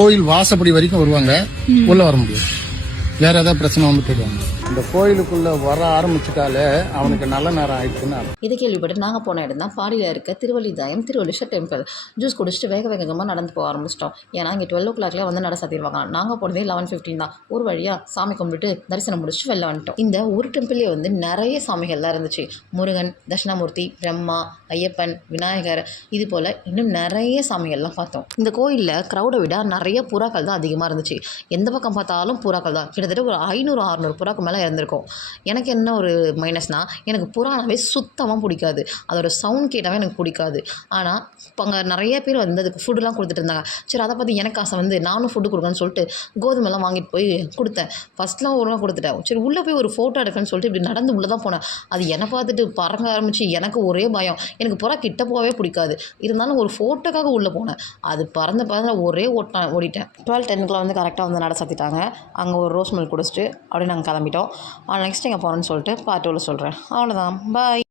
கோயில் வாசப்படி வரைக்கும் வருவாங்க, உள்ள வர முடியாது. வேற ஏதாவது பிரச்சனை வந்து போயிடுவாங்க. இந்த கோயிலுக்குள்ள வர ஆரம்பிச்சுட்டாலே அவனுக்கு நல்ல நேரம் ஆயிடுச்சுன்னு. இதை கேள்விப்பட்டு நாங்கள் போன இடம் தான் பாடியில் இருக்க திருவள்ளிதாயம் திருவள்ளுவர் டெம்பிள். ஜூஸ் குடிச்சிட்டு வேக வேகமாக நடந்து போக ஆரம்பிச்சிட்டோம். ஏன்னா இங்கே 12 o'clock வந்து நட சாத்திடுவாங்க. நாங்கள் போனதே 11:15 தான். ஒரு வழியாக சாமி கும்பிட்டு தரிசனம் முடிச்சுட்டு வெளில வந்துட்டோம். இந்த ஒரு டெம்பிளே வந்து நிறைய சாமிகள்லாம் இருந்துச்சு. முருகன், தட்சிணாமூர்த்தி, பிரம்மா, ஐயப்பன், விநாயகர், இது போல் இன்னும் நிறைய சாமிகள்லாம் பார்த்தோம். இந்த கோயிலில் க்ரௌடை விட நிறைய புறாக்கள் தான் அதிகமாக இருந்துச்சு. எந்த பக்கம் பார்த்தாலும் புறாக்கள் தான். கிட்டத்தட்ட ஒரு 500-600 புறாக்கு மேலே இருந்திருக்கும். எனக்கு என்ன ஒரு மைனஸ்னால், எனக்கு புறானாவே சுத்தமாக பிடிக்காது. அதோட சவுண்ட் கேட்டாவே எனக்கு பிடிக்காது. ஆனால் இப்போ அங்கே நிறைய பேர் வந்து அதுக்கு ஃபுட்டுலாம் கொடுத்துட்டு இருந்தாங்க. சரி, அதை பார்த்து எனக்கு ஆசை வந்து நானும் ஃபுட்டு கொடுக்கணும்னு சொல்லிட்டு கோதுமைலாம் வாங்கிட்டு போய் கொடுத்தேன். ஃபஸ்ட்லாம் ஒரு நாள் கொடுத்துட்டேன். சரி, உள்ளே போய் ஒரு ஃபோட்டோ எடுக்கணும்னு சொல்லிட்டு இப்படி நடந்து உள்ளே தான் போனேன். அது என்னை பார்த்துட்டு பறங்க ஆரம்பிச்சு. எனக்கு ஒரே பயம். எனக்கு புறா கிட்ட போகவே பிடிக்காது. இருந்தாலும் ஒரு ஃபோட்டோக்காக உள்ளே போனேன். அது பறந்து ஒரே ஓடிட்டேன். 12:10 வந்து கரெக்டாக வந்து நட சாத்திட்டாங்க. அங்கே ஒரு ரோஸ் மில்க் குடிச்சிட்டு அப்படியே நாங்கள் கிளம்பிட்டோம். நெக்ஸ்ட் எங்கே போகிறோன்னு சொல்லிட்டு பார்ட் 2ல சொல்கிறேன். அவ்வளோதான், பாய்.